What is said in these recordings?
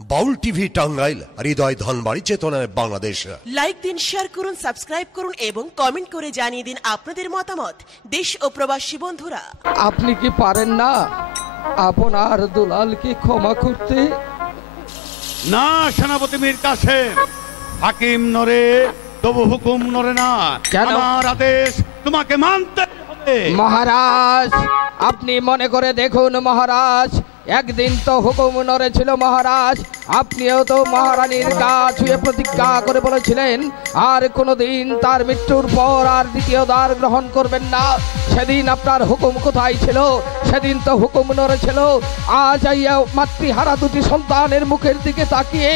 বাউল TV Tangail, হৃদয় ধনবাড়ি, চেতনায় Bangladesh. Like দিন, share করুন, সাবস্ক্রাইব করুন এবং কমেন্ট করে জানিয়ে দিন আপনাদের মতামত। দেশ ও প্রবাসী বন্ধুরা, আপনি কি পারেন না আপনার দুলালকে ক্ষমা করতে? না সেনাপতি মীর কাসেম, হাকিম নরে তবু হুকুম নরে না। আমার আদেশ তোমাকে মানতে হবে। মহারাজ, আপনি মনে করে দেখুন মহারাজ, একদিন তো হুকুম নড়েছিল মহারাজ। আপনিও তো মহারানীর গা ছুঁয়ে প্রতিজ্ঞা করে বলেছিলেন আর কোনোদিন তার মৃত্যুর পর আর দ্বিতীয় দ্বার গ্রহণ করবেন না। সেদিন আপনার হুকুম কোথায় ছিল? সেদিন তো হুকুম নড়েছিল। আজ আইয়া মাতৃহারা দুটি সন্তানের মুখের দিকে তাকিয়ে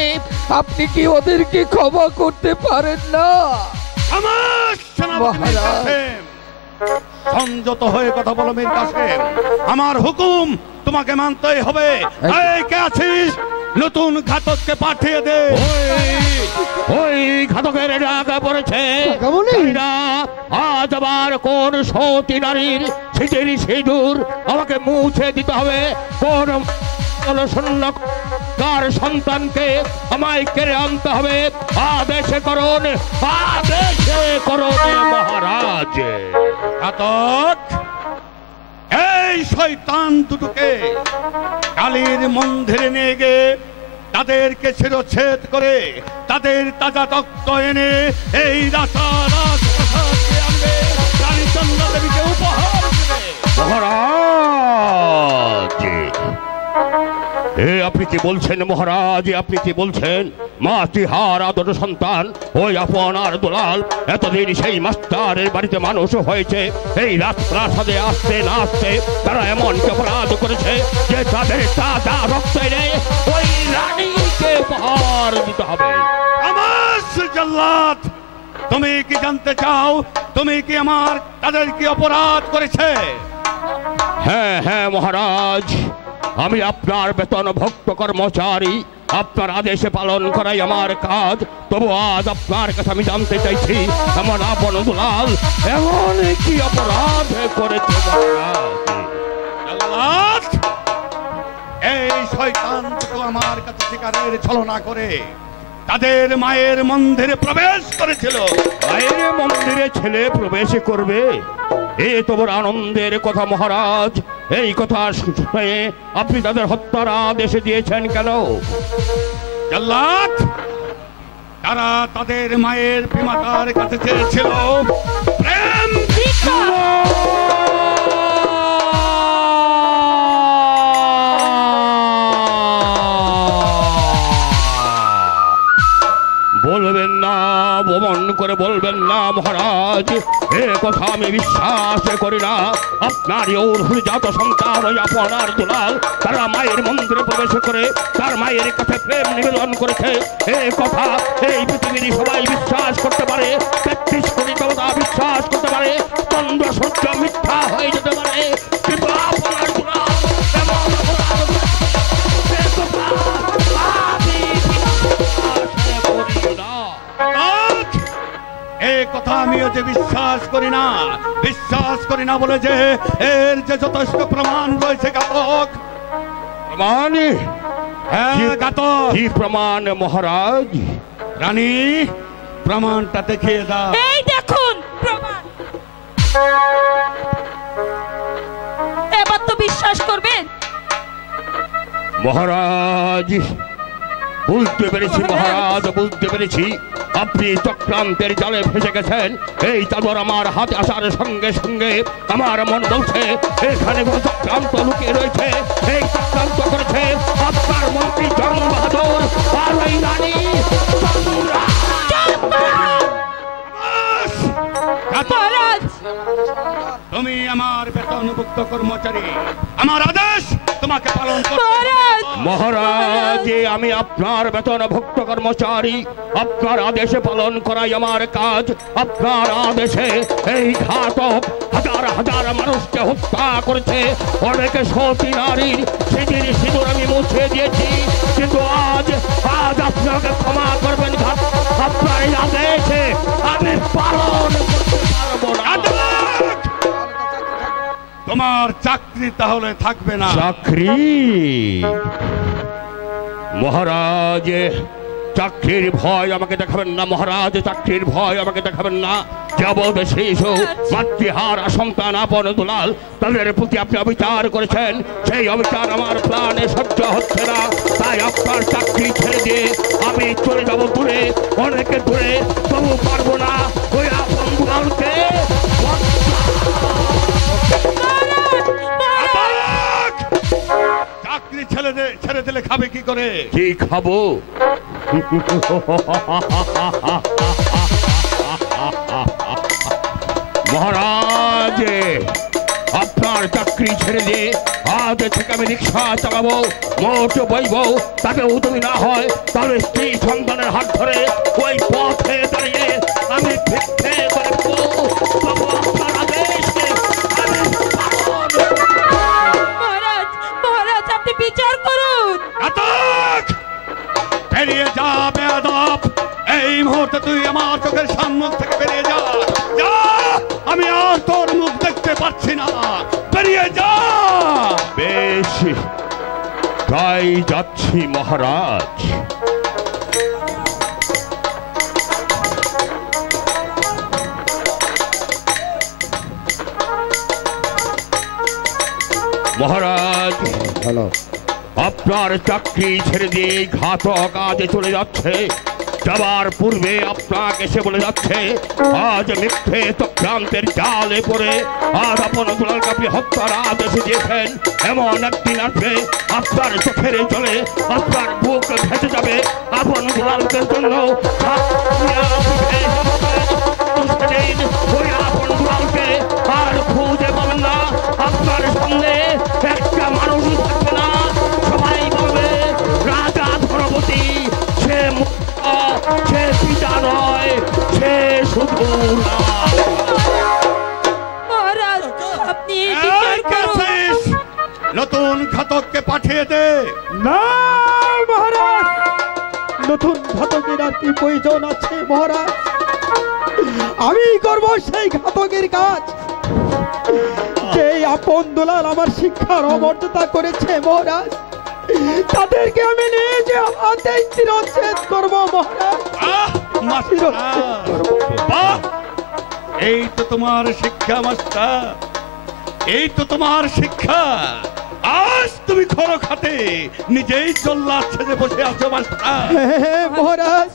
আপনি কি ওদেরকে ক্ষমা করতে পারেন না? আমার সেনাপতি মীর কাসেম, সংযত হয়ে কথা বলো মীর কাসেম। আমার হুকুম তোমাকে মানতেই হবে। এই কে আছিস? নতুন ঘাতককে পাঠিয়ে দে। ওই ঘাতকের ডাকা পড়েছে। আজ আবার কোন সতী নারীর সিঁথির সিঁদুর আমাকে মুছে দিতে হবে? কোন কার সন্তানকে আমায় কেড়ে আনতে হবে? আদেশে করুন, আদেশে করুন মহারাজ। ঘাতক, এই শয়তান দুটোকে কালীর মন্দিরে নিয়ে গিয়ে তাদেরকে শিরচ্ছেদ করে তাদের তাজা রক্ত এনে এই রাজপ্রাসাদে আনবে, রানী চন্দ্রা দেবীকে উপহার দেবে। মহারাজ, আপনি কি বলছেন মহারাজ? আপনি কি বলছেন? মাতৃহার আদর সন্তান ওই আপনার দুলাল এতদিন সেই মাস্টারের বাড়িতে মানুষ হয়েছে। এই রাজপ্রাসাদে আসতে না আসতে তারা এমন অপরাধ করেছে যে তাদের তাজা রক্ত এনে ওই রানীকে উপহার দিতে হবে। আমার জল্লাদ, তুমি কি জানতে চাও তুমি কি আমার তাদের কি অপরাধ করেছে? হ্যাঁ হ্যাঁ মহারাজ, আমি আপনার বেতন ভুক্ত কর্মচারী, আপনার আদেশে পালন করাই আমার কাজ। তবু আজ আপনার কাছে আমি জানতে চাইছি আমার আপন দুলাল এমন কি অপরাধ করেছে মহারাজ? এই শয়তান দুটো আমার কাছে শিকারের ছলনা করে তাদের মায়ের মন্দিরে প্রবেশ করেছিল। মায়ের মন্দিরে ছেলে প্রবেশ করবে? এ তো বড় আনন্দের কথা মহারাজ। এই কথা শুনে আপনি তাদের হত্যার আদেশ দিয়েছেন কেন? জল্লাদ, তারা তাদের মায়ের পিতামাতার কাছে চেয়েছিল প্রেম ভিক্ষা। বলবেন না, বমন করে বলবেন না মহারাজ, এ কথা আমি বিশ্বাস করি না। আপনার জাত সন্তান ওই আপনার দুলাল তারা মায়ের মন্দিরে প্রবেশ করে তার মায়ের কাছে প্রেম নিবেদন করেছে, এ কথা এই পৃথিবীর সবাই বিশ্বাস করতে পারে। ৩৩ কোটি দেবতা বিশ্বাস করতে পারে। চন্দ্র সূর্য মিথ্যা হয়ে যেতে পারে, কিন্তু আপনার দুলাল কথা আমিও যে বিশ্বাস করি না বলে যে এর যে যথেষ্ট প্রমাণ রয়েছে। ঘাতক, প্রমাণ? হ্যাঁ ঘাতক। কি প্রমাণ মহারাজ? রানী, প্রমাণটা দেখিয়ে দাও। এই দেখুন প্রমাণ। এবার তো বিশ্বাস করবেন মহারাজ? বুঝতে পেরেছি মহারাজ, বুঝতে পেরেছি। আপনি চক্রান্তের জালে ফেসে গেছেন। এই চাদর আমার হাতে আসার সঙ্গে সঙ্গে আমার মন বলছে এখানে কোনো চক্রান্ত লুকিয়ে রয়েছে। এই চক্রান্ত করেছে আপনার মন্ত্রী জং বাহাদুর আর ওই রানী চন্দ্রা। তুমি আমার বেতনভুক্ত কর্মচারী, আমার আদেশ তোমাকে পালন করতে হবে। মহারাজ, আমি আপনার বেতনভুক্ত কর্মচারী, আপনার আদেশে পালন করাই আমার কাজ। আপনার আদেশে এই ঘাতক হাজার হাজার মানুষকে হত্যা করেছে। অনেকে সতী নারীর সিঁথির সিঁদুর আমি মুছে দিয়েছি, কিন্তু আজ আপনাকে ক্ষমা করবেন। আপনার এই আদেশে আমি পালন করতে পারবো না। তোমার চাকরি তাহলে থাকবে না। চাকরি? মহারাজ, চাকরির ভয় আমাকে দেখাবেন না মহারাজ, চাকরির ভয় আমাকে দেখাবেন না। যাবৎ শিশু মাতৃহার সন্তান আপন দুলাল, তাদের প্রতি আপনি অবিচার করেছেন, সেই অবিচার আমার প্রাণে সহ্য হচ্ছে না। তাই আপনার চাকরি ছেড়ে দিয়ে আমি চলে যাব দূরে, অনেকে দূরে, তবু পারবো না ওই আপন দুলালকে। চাকরি ছেড়ে দিলে খাবে কি করে? কি খাবো? মহারাজ, আপনার চাকরি ছেড়ে দিয়ে আজ থেকে আমি রিক্সা চালাবো, মোট বইব, তাতে উদমি না হয় তাহলে স্ত্রী সন্তানের হাত ধরে ওই পথে দাঁড়িয়ে আমি ভিক্ষে করবো। তবু আপনার আদেশকে আমি মহারাজ, মহারাজ আপনি বিচার করুন। বেরিয়ে যা বেয়াদব, এই মুহূর্তে তুই আমার চোখের সম্মুখ থেকে বেরিয়ে যা। যা, আমি আর তোর মুখ দেখতে পাচ্ছি না, বেরিয়ে যা। বেশ, তাই যাচ্ছি মহারাজ। মহারাজ, হ্যালো, আপনার চাকরি ছেড়ে দিয়ে ঘাতক আজ চলে যাচ্ছে। যাবার পূর্বে আপনাকে এসে বলে যাচ্ছে, আজ মিথ্যে চক্রান্তের জালে পড়ে আজ আপন দুলালকে আপনি হত্যার আদেশ দিয়েছেন। এমন একদিন আসবে আপনার চোখের জলে আপনার বুক ভেসে যাবে। আপন দুলালকে জন্য ওই আপন দুলালকে আর খুঁজে পাবেন না। আপনার সামনে একটা মানুষ থাকবে না, সবাই বলবে রাজা ধনপতি, সে সে পিতা নয়, সে শুধু মহারাজ আপনি বিচার করুন। নতুন ঘাতককে পাঠিয়ে দে। না মহারাজ, নতুন ঘাতকের আর কি প্রয়োজন আছে মহারাজ? আমি করব সেই ঘাতকের কাজ যে আপন দুলাল আমার শিক্ষার অমর্যাদা করেছে মহারাজ। তাদেরকে আমি নিজে হাতে শিরচ্ছেদ করবো মহারাজ। এই তো তোমার শিক্ষা মাস্টার, এই তো তোমার শিক্ষা। আজ তুমি খরো খাতে নিজেই জল্লাদ সেজে বসে আছো মাস্টার। মহারাজ,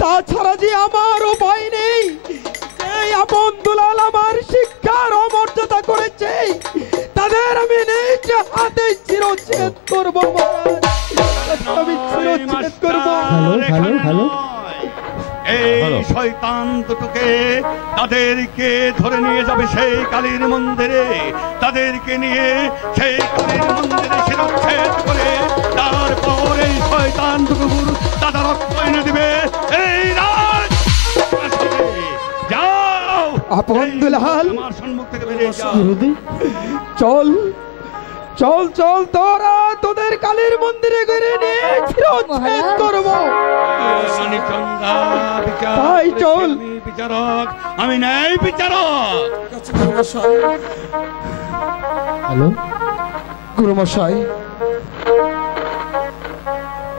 তাছাড়া যে আমার উপায় নেই। এই আপন দুলাল আমার শিক্ষার অমর্যাদা করেছে, তাদের আমি নিজ হাতে শিরচ্ছেদ করবো মহারাজ। আমি শিরচ্ছেদ করবো। এই শয়তান দুটোকে তাদেরকে ধরে নিয়ে যাবে সেই কালীর মন্দিরে। তাদেরকে নিয়ে সেই কালীর মন্দিরে শিরচ্ছেদ করে তারপর এই শয়তান দুটোর তাদের রক্ত এনে দিবে। এই রাজ, যাও আপন দুলাল, আমার সম্মুখ থেকে বেরিয়ে যাও। চল চল চল, তোরা তোদের কালীর মন্দিরে করে নিয়ে শিরচ্ছেদ করবো। তাই চল। বিচারক, আমি নাই বিচারক। হ্যালো গুরুমশাই,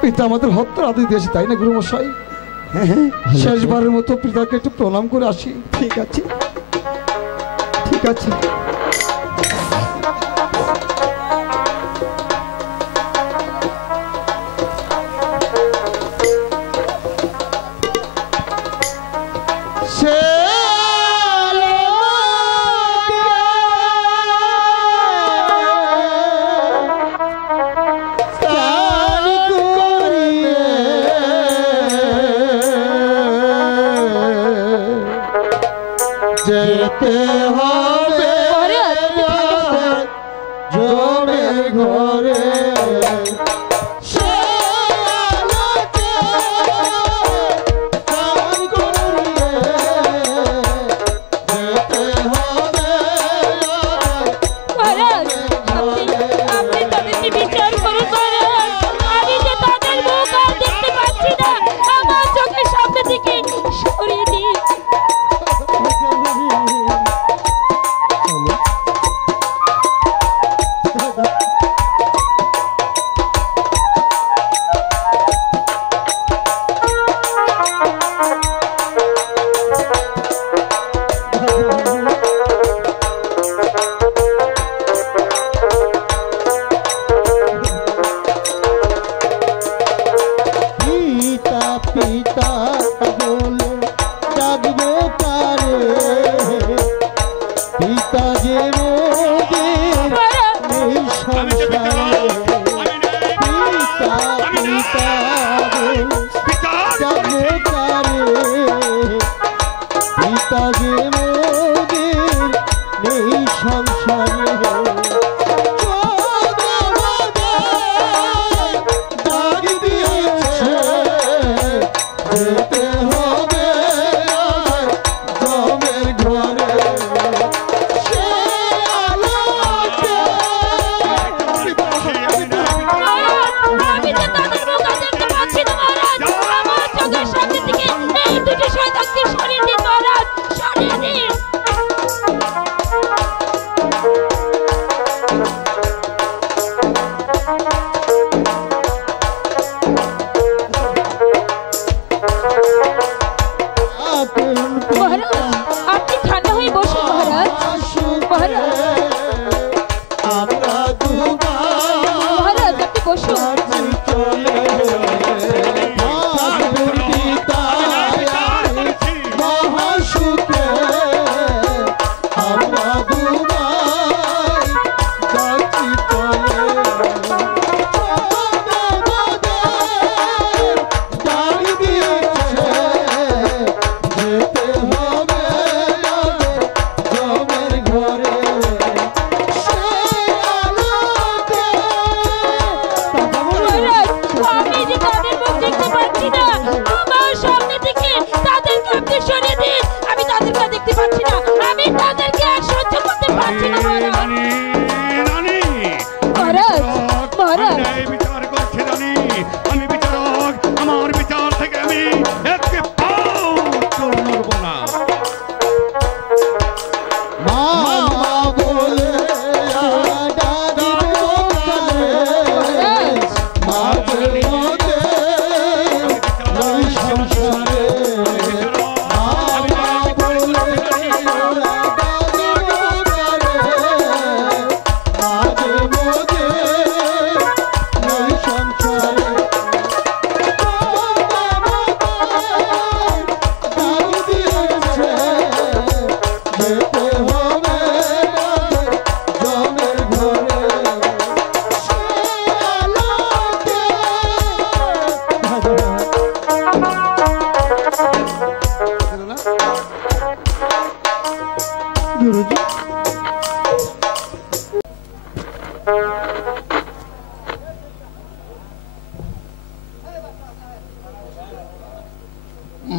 পিতা আমাদের হত্যার আদেশ দিয়েছে তাই না গুরুমশাই? হ্যাঁ, শেষবারের মতো পিতাকে একটু প্রণাম করে আসি। ঠিক আছে, ঠিক আছে। যেতে হবে জমের ঘরে,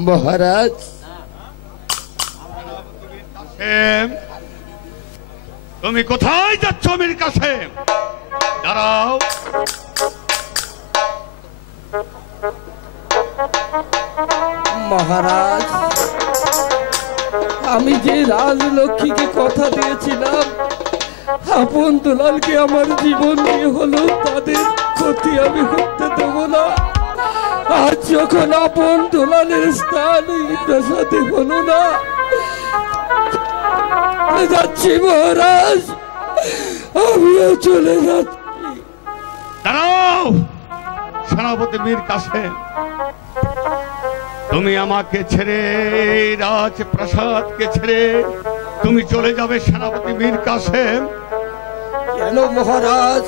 মহারাজ। তুমি কোথায় যাচ্ছ মীর কাসেম? দাঁড়াও। মহারাজ, আমি যে রাজলক্ষ্মীকে কথা দিয়েছিলাম আপন দুলালকে আমার জীবন দিয়ে হলো তাদের ক্ষতি আমি করতে দেব না। আজ যখন আপন দুলালের স্থান প্রাসাদে হলো না, যাচ্ছি মহারাজ, আমিও চলে যাচ্ছি। দাঁড়াও সেনাপতি মীর কাসেম, তুমি আমাকে ছেড়ে রাজপ্রাসাদকে ছেড়ে তুমি চলে যাবে সেনাপতি মীর কাসেম? কেন মহারাজ,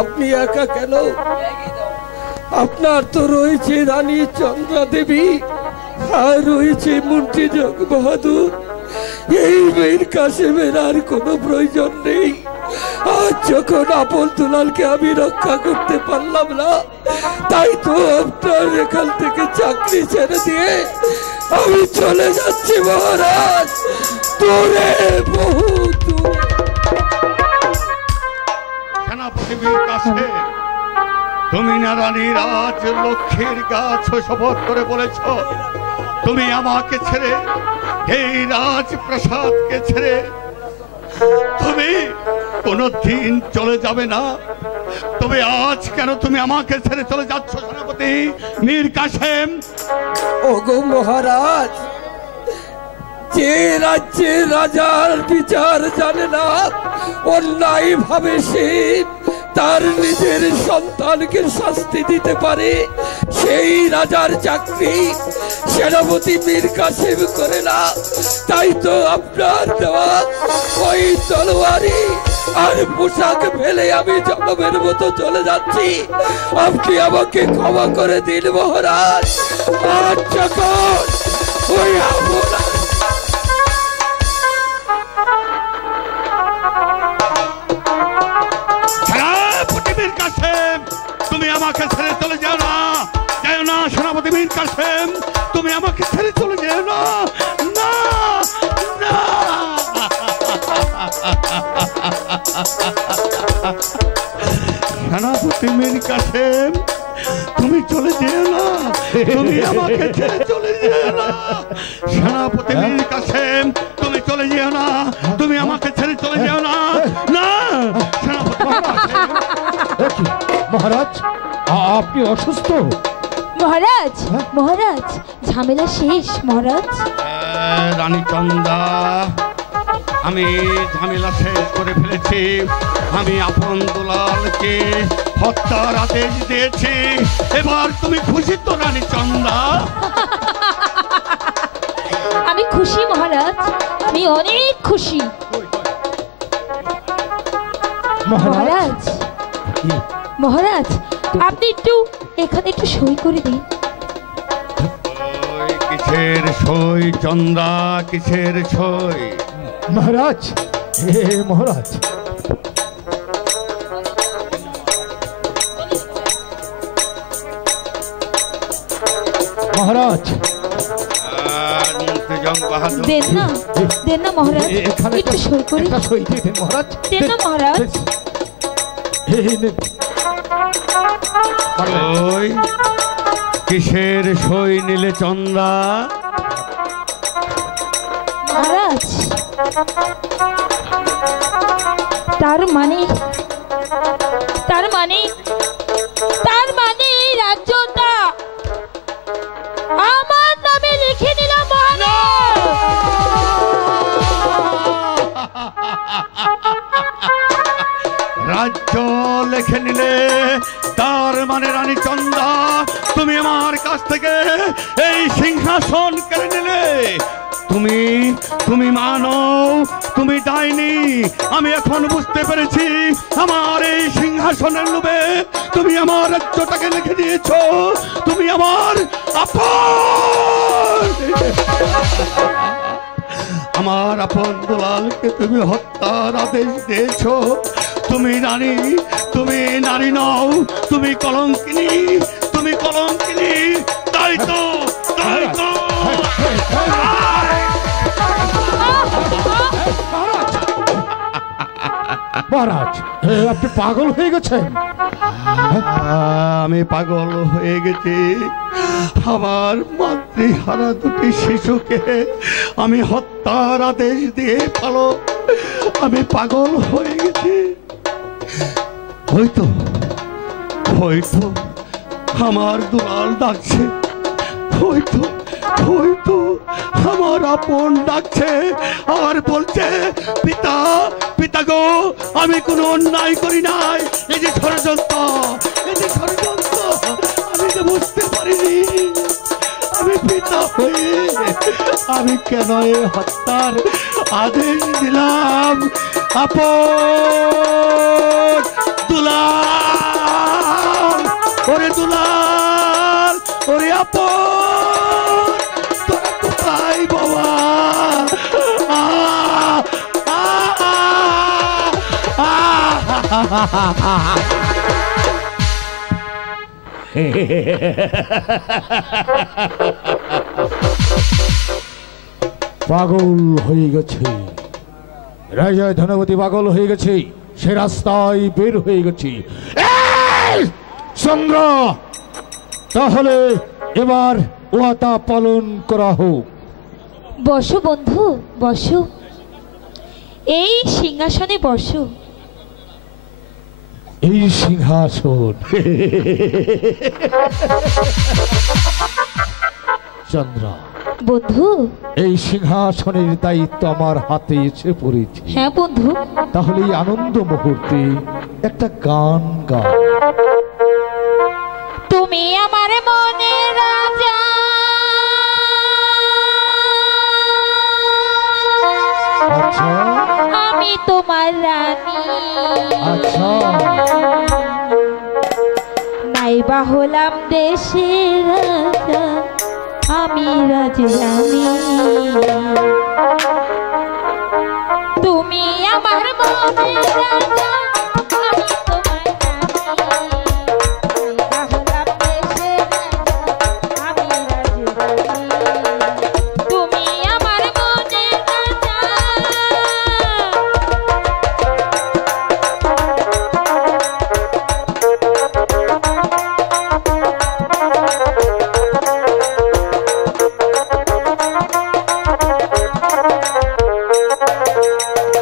আপনি একা কেন? আপনার তো রয়েছে রানী চন্দ্রা দেবী আর রয়েছে মন্ত্রী জগ বাহাদুর। এই মীর কাসেমের আর কোনো প্রয়োজন নেই। আজ যখন আপন দুলালকে আমি রক্ষা করতে পারলাম না, তাই তো আপনার এখান থেকে চাকরি ছেড়ে দিয়ে আমি চলে যাচ্ছি মহারাজ, দূরে, বহু দূরে। সেনাপতি মীর কাসেম, তুমি না রানী রাজ লক্ষ্মীর গাছ শপথ করে বলেছ তুমি আমাকে ছেড়ে এই রাজপ্রাসাদকে ছেড়ে তুমি কোনদিন চলে যাবে না। তবে আজ কেন তুমি আমাকে ছেড়ে চলে যাচ্ছ সেনাপতি মীর কাসেম? ওগো মহারাজ, যে রাজ্যে রাজার বিচার জানে না, অন্যায় ভাবে সে তার নিজের সন্তানকে শাস্তি দিতে পারে, সেই রাজার চাকরি সেনাপতি মীর কাসেম করে না। তাই তো আপনার দেওয়া ওই তলোয়ারি আর পোশাক ফেলে আমি জনমের মতো চলে যাচ্ছি। আপনি আমাকে ক্ষমা করে দিন মহারাজ। আজ যখন ওই আপনার তুমি আমাকে ছেড়ে চলে যাও না, যাও না সেনাপতি মীর কাসেম, তুমি আমাকে ছেড়ে চলে যাও না, না না। সেনাপতি মীর কাসেম, তুমি চলে যেও না, তুমি আমাকে ছেড়ে চলে যেও না। সেনাপতি মীর কাসেম, তুমি চলে যেও না, তুমি আমাকে ছেড়ে চলে যেও না, না। সেনাপতি মহারাজ, আপনি অসুস্থ? মহারাজ, মহারাজ, ঝামেলা শেষ মহারাজ। রানী চন্দা, আমি ঝামেলা শেষ করে ফেলেছি। আমি আপন দুলালকে হত্যার আদেশ দিয়েছি। এবার তুমি খুশি তো রানী চন্দা? আমি খুশি মহারাজ, আমি অনেক খুশি মহারাজ। মহারাজ, আপনি একটু এখানে একটু সই করে দিন। কিসের সই চন্দা, কিসের সই? মহারাজ, মহারাজ, মহারাজ, দেন না, দেন না মহারাজ, একটু সই করে সই দিয়ে দেন মহারাজ, দেন না মহারাজ। ওই কিসের সই নিলে চন্দা? মহারাজ, তার মানে এই রাজ্যটা আমার নামে লিখে নিলাম মহারাজ। রাজ্য লিখে নিলে তার মানে রানী চন্দা তুমি আমার কাছ থেকে এই সিংহাসন কেড়ে নিলে। তুমি মানো তুমি ডাইনি। আমি এখন বুঝতে পেরেছি আমার এই সিংহাসনের লোভে তুমি আমার রাজ্যটাকে লিখে দিয়েছো। তুমি আমার আপন দুলালকে তুমি হত্যার আদেশ দিয়েছো। তুমি নারী নও, তুমি কলঙ্কিনী, তাই তো আপনি পাগল হয়ে গেছেন? আমি পাগল হয়ে গেছি। আমার মাতৃহারা দুটি শিশুকে আমি হত্যার আদেশ দিয়ে ফেলো। আমি পাগল হয়ে গেছি। হয়তো হয়তো আমার দুলাল ডাকছে, হয়তো হয়তো আমার আপন ডাকছে আর বলছে, পিতা পিতা গো, আমি কোনো অন্যায় করি নাই। এই যে ষড়যন্ত্র, এই যে ষড়যন্ত্র, আমি যে বুঝতে পারিনি। আমি পিতা হয়ে আমি কেন এই হত্যার আদেশ দিলাম? আপন দুলাল, ওরে দুলাল, ওরে আপন, তোরা কোথায় বাবা? পাগল হয়ে গেছে রাজা ধনপতি, পাগল হয়ে গেছে। সে রাস্তায় বের হয়ে গেছে। চন্দ্র, তাহলে এবার ওয়াদা পালন করা হোক। বসো বন্ধু, বসো, এই সিংহাসনে বসো। এই সিংহাসন চন্দ্র, বন্ধু, এই সিংহাসনের দায়িত্ব আমার হাতে এসে পড়েছে। হ্যাঁ বন্ধু। তাহলে এই আনন্দ মুহূর্তে একটা গান গা। তুমি আমার মনে রাজা, আচ্ছা, আমি তোমার রানী। আচ্ছা, নাইবা হলাম দেশের রাজা, আমি রাজরানী। তুমি আমার মনে রাজা, আমি তোমার রানী। নাইবা হলাম দেশের রাজা, আমি রাজরানী। তুমি আমার মনে রাজা।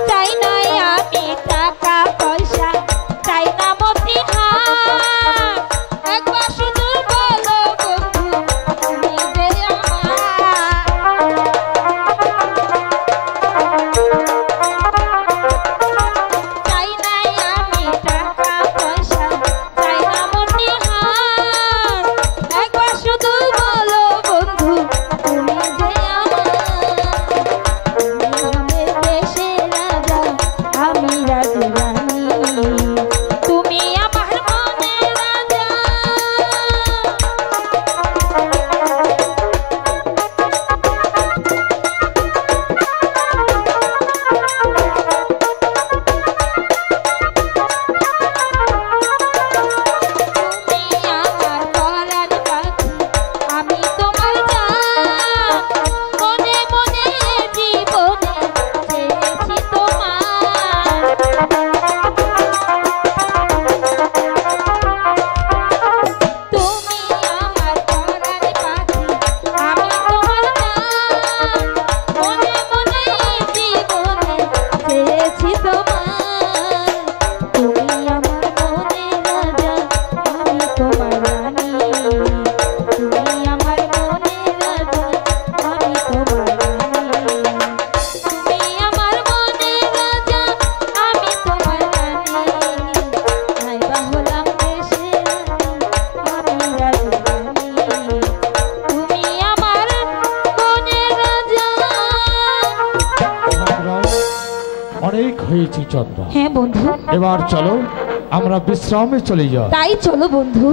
চাই না আমি টাকা পয়সা, চাই না মতিহার। একবার শুধু বলো বন্ধু, তুমি যে আমার। চাই না আমি টাকা পয়সা, চাই না মতিহার। একবার শুধু বলো বন্ধু, তুমি যে আমার। দেশের রাজা, আমি রাজরানী। তুমি আমার মনে রাজা। তুমি আমার পরাণ পাখি, আমি তোমার জান। মনে মনে জীবনে চেয়েছি তোমার। তুমি আমার পরাণ পাখি, আমি তোমার জান। মনে মনে জীবনে চেয়েছি তোমার। তুমি আমার মনে রাজা, আমি তোমার রানী। তুমি আমার মনে রাজা, আমি তোমার রানী। তুমি আমার মনে রাজা, আমি তোমার রানী। নাইবা হলাম দেশের রাজা, আমি রাজরানী। তুমি আমার মনে রাজা। চন্দ্র, অনেক হয়েছি চন্দ্র। হ্যাঁ বন্ধু, এবার চলো আমরা বিশ্রামে চলে যাই। তাই চলো বন্ধু।